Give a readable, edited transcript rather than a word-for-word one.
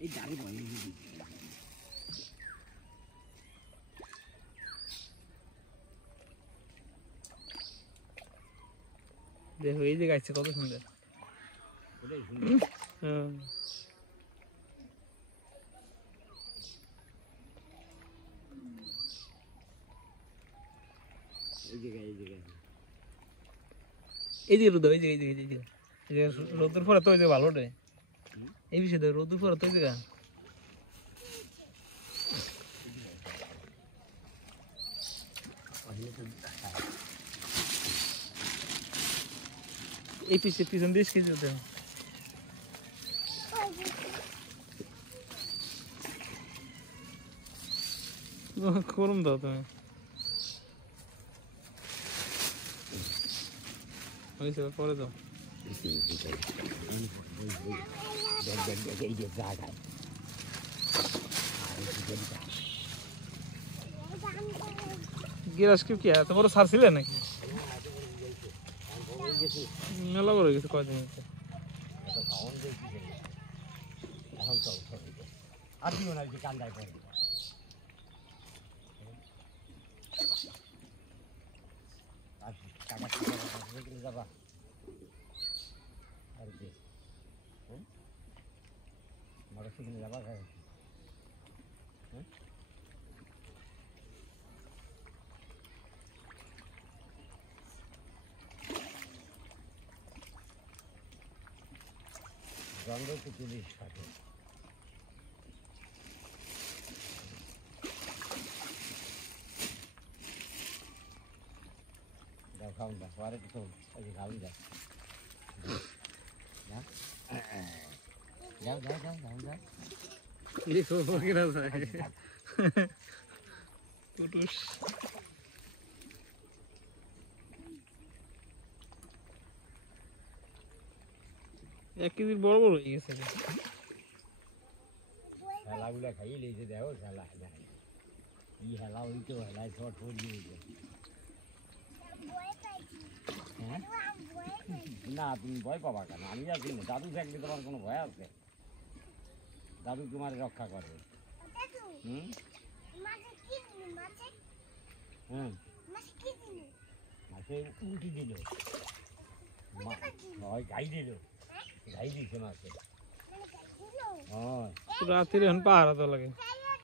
এই দাঁড়ি বয়ে দেখো এই যে গাইছে কত সুন্দর। এই যে রোদ এই যে রোদের পরে তো ওই যে ভালো রে এই বিষয় রোদের পরে তো ওই জায়গা এই পিছন দিয়ে কি যেতে করুন দাও তুমি পরে দাও গিরাস কি এত বড় ছাড়ছিলে নাকি মেলা বড় গেছে কয়দিন আর দিও না যে কান্দায় পড়ে আর টাকা কিনে যাবা আর কি মোটর কিনে যাবা গন্ধ তো পুলিশ থাকে খাওয়া যা পরে তো খাওয়া যায় যাও যাও যাও যাও যাও এই সব কিনা যায় টুটুস এক কেজি বড় বড় হয়ে গেছে হেলাগুলা খাইয়ে লেগেছে দেখো হেলা কি হেলা হইতো হেলায় শর্ট পড়িয়ে হ্যাঁ না তুমি ভয় পাবা কেন আমি আছি না দাদু থাকলে তোমার কোনো ভয় আছে দাদু তোমার রক্ষা করবে মাছে উল্টি দিল গাই দিল গাই দিছে মাছে রাত্রে এখন পাহারা তো লাগে